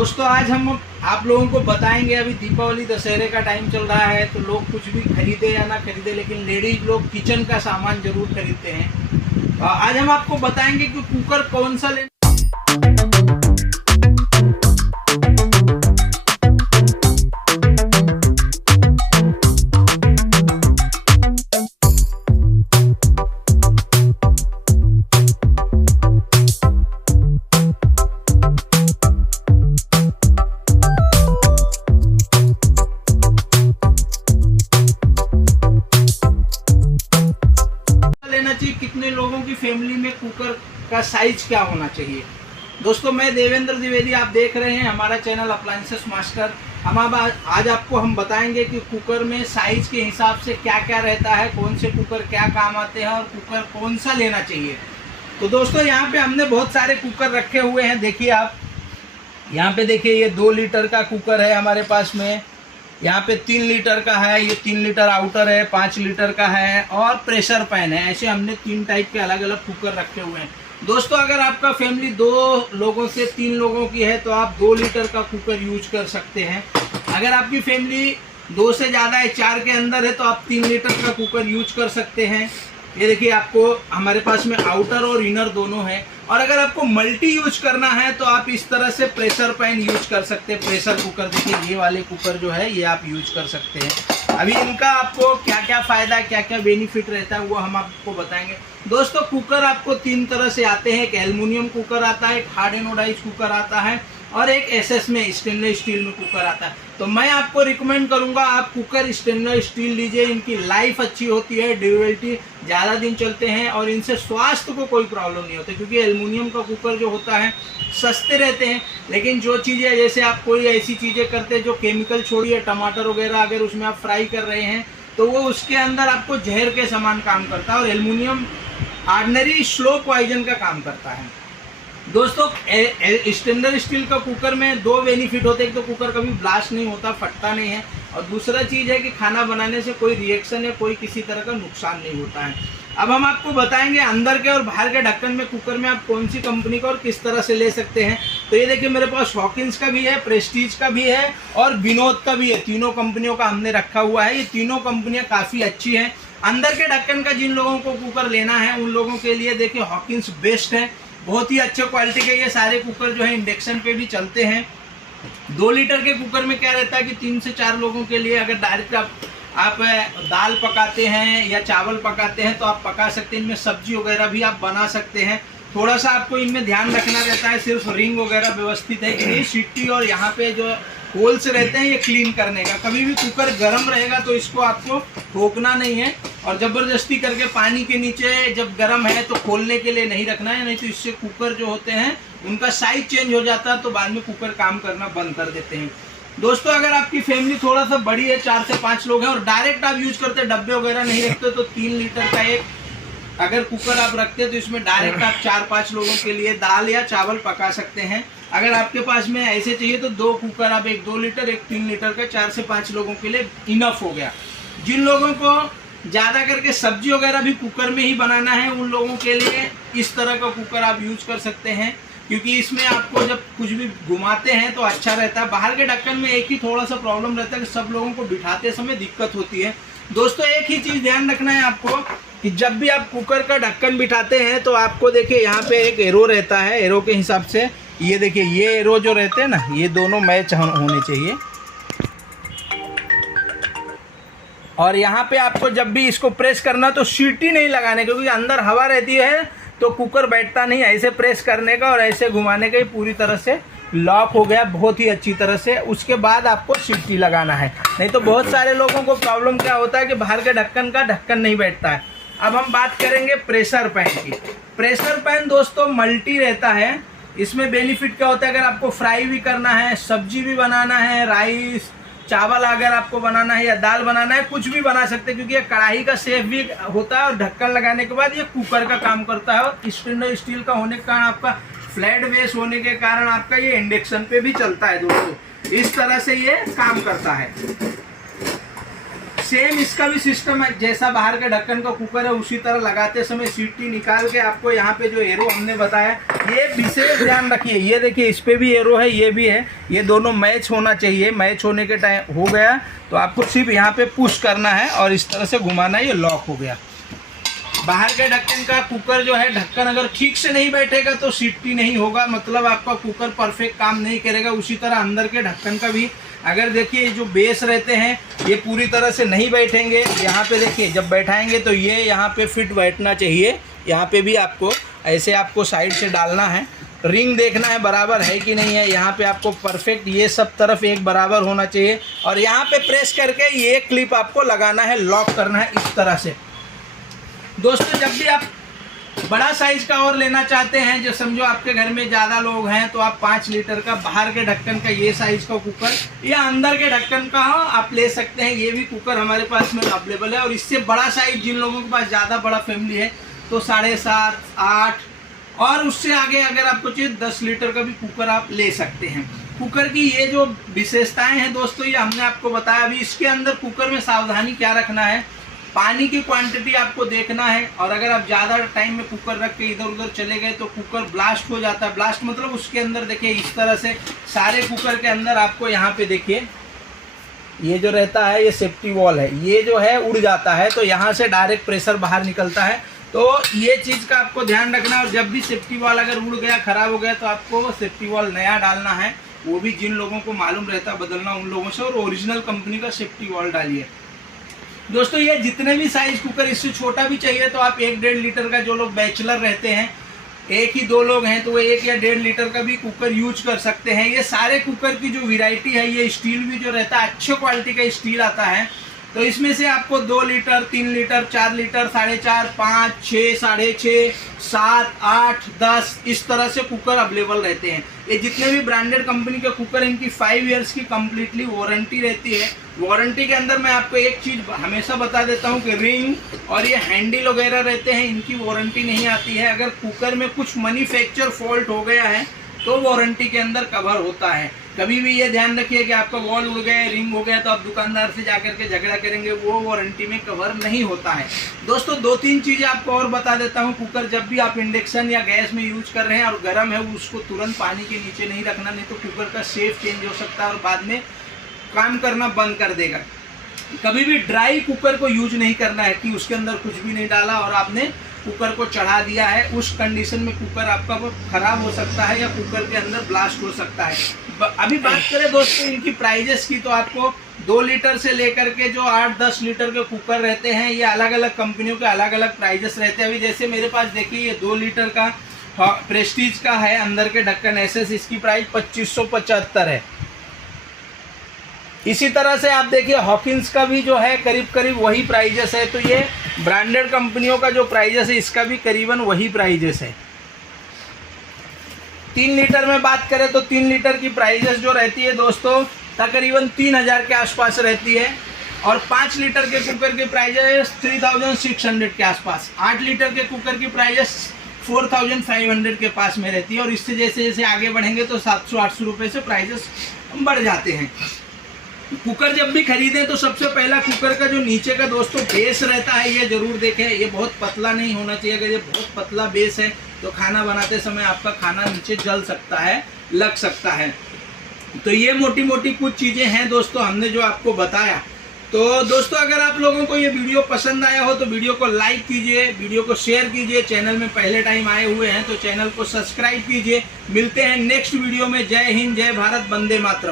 दोस्तों आज हम आप लोगों को बताएंगे, अभी दीपावली दशहरे का टाइम चल रहा है तो लोग कुछ भी खरीदे या ना खरीदे, लेकिन लेडीज लोग किचन का सामान जरूर खरीदते हैं। आज हम आपको बताएंगे कि कुकर कौन सा लेना। कितने लोगों की फैमिली में कुकर का साइज क्या होना चाहिए। दोस्तों मैं देवेंद्र द्विवेदी, आप देख रहे हैं हमारा चैनल अप्लायंसेस मास्टर। आज आपको हम बताएंगे कि कुकर में साइज के हिसाब से क्या क्या रहता है, कौन से कुकर क्या काम आते हैं और कुकर कौन सा लेना चाहिए। तो दोस्तों यहाँ पे हमने बहुत सारे कुकर रखे हुए हैं। देखिए आप यहाँ पे देखिए, ये 2 लीटर का कुकर है हमारे पास में। यहाँ पे 3 लीटर का है, ये 3 लीटर आउटर है, 5 लीटर का है और प्रेशर पैन है। ऐसे हमने 3 टाइप के अलग अलग कुकर रखे हुए हैं। दोस्तों अगर आपका फैमिली 2 लोगों से 3 लोगों की है तो आप 2 लीटर का कुकर यूज कर सकते हैं। अगर आपकी फैमिली 2 से ज़्यादा है, 4 के अंदर है, तो आप 3 लीटर का कुकर यूज कर सकते हैं। ये देखिए आपको हमारे पास में आउटर और इनर दोनों है। और अगर आपको मल्टी यूज करना है तो आप इस तरह से प्रेशर पैन यूज कर सकते हैं। प्रेशर कुकर देखिए, ये वाले कुकर जो है ये आप यूज कर सकते हैं। अभी इनका आपको क्या क्या फ़ायदा, क्या क्या बेनिफिट रहता है वो हम आपको बताएंगे। दोस्तों कुकर आपको 3 तरह से आते हैं। एक एल्युमिनियम कुकर आता है, एक हार्ड एनोडाइज कुकर आता है और एक एसएस में स्टेनलेस स्टील में कुकर आता है। तो मैं आपको रिकमेंड करूंगा आप कुकर स्टेनलेस स्टील लीजिए। इनकी लाइफ अच्छी होती है, ड्यूरेबिलिटी ज़्यादा दिन चलते हैं और इनसे स्वास्थ्य को कोई प्रॉब्लम नहीं होती, क्योंकि एल्युमिनियम का कुकर जो होता है सस्ते रहते हैं, लेकिन जो चीज़ें जैसे आप कोई ऐसी चीज़ें करते हैं जो केमिकल छोड़िए, टमाटर वगैरह अगर उसमें आप फ्राई कर रहे हैं तो वो उसके अंदर आपको जहर के समान काम करता है। और एल्युमिनियम ऑर्डिनरी स्लो पॉइजन का काम करता है। दोस्तों स्टेनलेस स्टील का कुकर में 2 बेनिफिट होते हैं। एक तो कुकर कभी ब्लास्ट नहीं होता, फटता नहीं है, और दूसरा चीज़ है कि खाना बनाने से कोई रिएक्शन या कोई किसी तरह का नुकसान नहीं होता है। अब हम आपको बताएंगे अंदर के और बाहर के ढक्कन में कुकर में आप कौन सी कंपनी का और किस तरह से ले सकते हैं। तो ये देखिए मेरे पास हॉकिंस का भी है, प्रेस्टीज का भी है और विनोद का भी है। तीनों कंपनियों का हमने रखा हुआ है। ये तीनों कंपनियां काफ़ी अच्छी हैं। अंदर के ढक्कन का जिन लोगों को कुकर लेना है उन लोगों के लिए देखिए हॉकिंस बेस्ट है, बहुत ही अच्छे क्वालिटी के। ये सारे कुकर जो है इंडक्शन पे भी चलते हैं। 2 लीटर के कुकर में क्या रहता है कि 3 से 4 लोगों के लिए अगर डायरेक्ट आप दाल पकाते हैं या चावल पकाते हैं तो आप पका सकते हैं। इनमें सब्जी वगैरह भी आप बना सकते हैं। थोड़ा सा आपको इनमें ध्यान रखना रहता है, सिर्फ रिंग वगैरह व्यवस्थित है कि नहीं, सीटी और यहाँ पे जो होल्स रहते हैं ये क्लीन करने का। कभी भी कुकर गर्म रहेगा तो इसको आपको ठोकना नहीं है और ज़बरदस्ती करके पानी के नीचे जब गर्म है तो खोलने के लिए नहीं रखना है, नहीं तो इससे कुकर जो होते हैं उनका साइज चेंज हो जाता है तो बाद में कुकर काम करना बंद कर देते हैं। दोस्तों अगर आपकी फैमिली थोड़ा सा बड़ी है, 4 से 5 लोग हैं और डायरेक्ट आप यूज करते, डब्बे वगैरह नहीं रखते, तो 3 लीटर का एक अगर कुकर आप रखते हैं तो इसमें डायरेक्ट आप 4-5 लोगों के लिए दाल या चावल पका सकते हैं। अगर आपके पास में ऐसे चाहिए तो 2 कुकर आप, एक 2 लीटर एक 3 लीटर का, 4 से 5 लोगों के लिए इनफ हो गया। जिन लोगों को ज़्यादा करके सब्जी वगैरह भी कुकर में ही बनाना है उन लोगों के लिए इस तरह का कुकर आप यूज कर सकते हैं, क्योंकि इसमें आपको जब कुछ भी घुमाते हैं तो अच्छा रहता है। बाहर के ढक्कन में एक ही थोड़ा सा प्रॉब्लम रहता है कि सब लोगों को बिठाते समय दिक्कत होती है। दोस्तों एक ही चीज़ ध्यान रखना है आपको कि जब भी आप कुकर का ढक्कन बिठाते हैं तो आपको देखिए यहाँ पे एक एरो रहता है। एरो के हिसाब से ये देखिए, ये एरो जो रहते हैं ना, ये दोनों मैच होने चाहिए। और यहाँ पे आपको जब भी इसको प्रेस करना तो सीटी नहीं लगाने, क्योंकि अंदर हवा रहती है तो कुकर बैठता नहीं। ऐसे प्रेस करने का और ऐसे घुमाने का ही पूरी तरह से लॉक हो गया बहुत ही अच्छी तरह से। उसके बाद आपको सीटी लगाना है, नहीं तो बहुत सारे लोगों को प्रॉब्लम क्या होता है कि बाहर के ढक्कन का ढक्कन नहीं बैठता है। अब हम बात करेंगे प्रेशर पैन की। प्रेशर पैन दोस्तों मल्टी रहता है। इसमें बेनिफिट क्या होता है, अगर आपको फ्राई भी करना है, सब्जी भी बनाना है, राइस चावल अगर आपको बनाना है या दाल बनाना है, कुछ भी बना सकते हैं, क्योंकि ये कढ़ाई का शेप भी होता है और ढक्कन लगाने के बाद ये कुकर का काम करता है। और स्टेनलेस स्टील का होने के कारण, आपका फ्लैट बेस होने के कारण आपका ये इंडक्शन पे भी चलता है। दोस्तों इस तरह से ये काम करता है। सेम इसका भी सिस्टम है, जैसा बाहर के ढक्कन का कुकर है उसी तरह लगाते समय सीटी निकाल के आपको यहाँ पे जो एरो हमने बताया ये विशेष ध्यान रखिए। ये देखिए इस पे भी एरो है, ये भी है, ये दोनों मैच होना चाहिए। मैच होने के टाइम हो गया तो आपको सिर्फ यहाँ पे पुश करना है और इस तरह से घुमाना है, ये लॉक हो गया। बाहर के ढक्कन का कुकर जो है, ढक्कन अगर ठीक से नहीं बैठेगा तो सीटी नहीं होगा, मतलब आपका कुकर परफेक्ट काम नहीं करेगा। उसी तरह अंदर के ढक्कन का भी अगर देखिए जो बेस रहते हैं ये पूरी तरह से नहीं बैठेंगे, यहाँ पे देखिए जब बैठाएंगे तो ये यहाँ पे फिट बैठना चाहिए। यहाँ पे भी आपको ऐसे आपको साइड से डालना है, रिंग देखना है बराबर है कि नहीं है। यहाँ पे आपको परफेक्ट ये सब तरफ एक बराबर होना चाहिए और यहाँ पे प्रेस करके ये क्लिप आपको लगाना है, लॉक करना है इस तरह से। दोस्तों जब भी आप बड़ा साइज का और लेना चाहते हैं, जो समझो आपके घर में ज़्यादा लोग हैं, तो आप 5 लीटर का बाहर के ढक्कन का ये साइज का कुकर या अंदर के ढक्कन का आप ले सकते हैं। ये भी कुकर हमारे पास में अवेलेबल है। और इससे बड़ा साइज जिन लोगों के पास ज़्यादा बड़ा फैमिली है तो 7.5, 8 और उससे आगे अगर आपको चाहिए 10 लीटर का भी कुकर आप ले सकते हैं। कुकर की ये जो विशेषताएं हैं दोस्तों, ये हमने आपको बताया। अभी इसके अंदर कुकर में सावधानी क्या रखना है, पानी की क्वांटिटी आपको देखना है। और अगर आप ज़्यादा टाइम में कुकर रख के इधर उधर चले गए तो कुकर ब्लास्ट हो जाता है। ब्लास्ट मतलब उसके अंदर देखिए इस तरह से सारे कुकर के अंदर आपको यहाँ पे देखिए ये जो रहता है ये सेफ्टी वॉल है, ये जो है उड़ जाता है तो यहाँ से डायरेक्ट प्रेशर बाहर निकलता है। तो ये चीज़ का आपको ध्यान रखना है। और जब भी सेफ्टी वॉल अगर उड़ गया, ख़राब हो गया, तो आपको सेफ्टी वॉल नया डालना है। वो भी जिन लोगों को मालूम रहता है बदलना उन लोगों से, और ओरिजिनल कंपनी का सेफ्टी वॉल डालिए। दोस्तों ये जितने भी साइज कुकर, इससे छोटा भी चाहिए तो आप 1-1.5 लीटर का, जो लोग बैचलर रहते हैं, 1 ही 2 लोग हैं, तो वो 1 या 1.5 लीटर का भी कुकर यूज कर सकते हैं। ये सारे कुकर की जो वैरायटी है, ये स्टील भी जो रहता है अच्छे क्वालिटी का स्टील आता है। तो इसमें से आपको 2 लीटर, 3 लीटर, 4 लीटर, 4.5, 5, 6, 6.5, 7, 8, 10 इस तरह से कुकर अवेलेबल रहते हैं। ये जितने भी ब्रांडेड कंपनी के कुकर, इनकी 5 इयर्स की कंप्लीटली वारंटी रहती है। वारंटी के अंदर मैं आपको एक चीज़ हमेशा बता देता हूँ कि रिंग और ये हैंडल वगैरह रहते हैं, इनकी वारंटी नहीं आती है। अगर कुकर में कुछ मैन्युफैक्चर फॉल्ट हो गया है तो वारंटी के अंदर कवर होता है। कभी भी ये ध्यान रखिए कि आपका वॉल उड़ गया, रिंग हो गया, तो आप दुकानदार से जाकर के झगड़ा करेंगे, वो वारंटी में कवर नहीं होता है। दोस्तों 2-3 चीज़ें आपको और बता देता हूँ। कुकर जब भी आप इंडक्शन या गैस में यूज कर रहे हैं और गर्म है, उसको तुरंत पानी के नीचे नहीं रखना, नहीं तो कुकर का शेप चेंज हो सकता है और बाद में काम करना बंद कर देगा। कभी भी ड्राई कुकर को यूज नहीं करना है कि उसके अंदर कुछ भी नहीं डाला और आपने कुकर को चढ़ा दिया है। उस कंडीशन में कुकर आपका वो खराब हो सकता है या कुकर के अंदर ब्लास्ट हो सकता है। अभी बात करें दोस्तों इनकी प्राइजेस की, तो आपको 2 लीटर से लेकर के जो 8-10 लीटर के कुकर रहते हैं, ये अलग अलग कंपनियों के अलग अलग प्राइजेस रहते हैं। अभी जैसे मेरे पास देखिए ये 2 लीटर का प्रेस्टीज का है, अंदर के ढक्कन एसएस, इसकी प्राइस 2575 है। इसी तरह से आप देखिए हॉकिंस का भी जो है करीब करीब वही प्राइजेस है। तो ये ब्रांडेड कंपनियों का जो प्राइजेस है, इसका भी करीबन वही प्राइजेस है। 3 लीटर में बात करें तो 3 लीटर की प्राइजेस जो रहती है दोस्तों तकरीबन 3000 के आसपास रहती है। और 5 लीटर के कुकर की प्राइजेस 3600 के आसपास। 8 लीटर के कुकर की प्राइजेस 4500 के पास में रहती है। और इससे जैसे जैसे आगे बढ़ेंगे तो 700-800 रुपये से प्राइजेस बढ़ जाते हैं। कुकर जब भी खरीदें तो सबसे पहला कुकर का जो नीचे का दोस्तों बेस रहता है, ये जरूर देखें। ये बहुत पतला नहीं होना चाहिए। अगर ये बहुत पतला बेस है तो खाना बनाते समय आपका खाना नीचे जल सकता है, लग सकता है। तो ये मोटी मोटी कुछ चीज़ें हैं दोस्तों हमने जो आपको बताया। तो दोस्तों अगर आप लोगों को ये वीडियो पसंद आया हो तो वीडियो को लाइक कीजिए, वीडियो को शेयर कीजिए। चैनल में पहले टाइम आए हुए हैं तो चैनल को सब्सक्राइब कीजिए। मिलते हैं नेक्स्ट वीडियो में। जय हिंद, जय भारत, वंदे मातरम।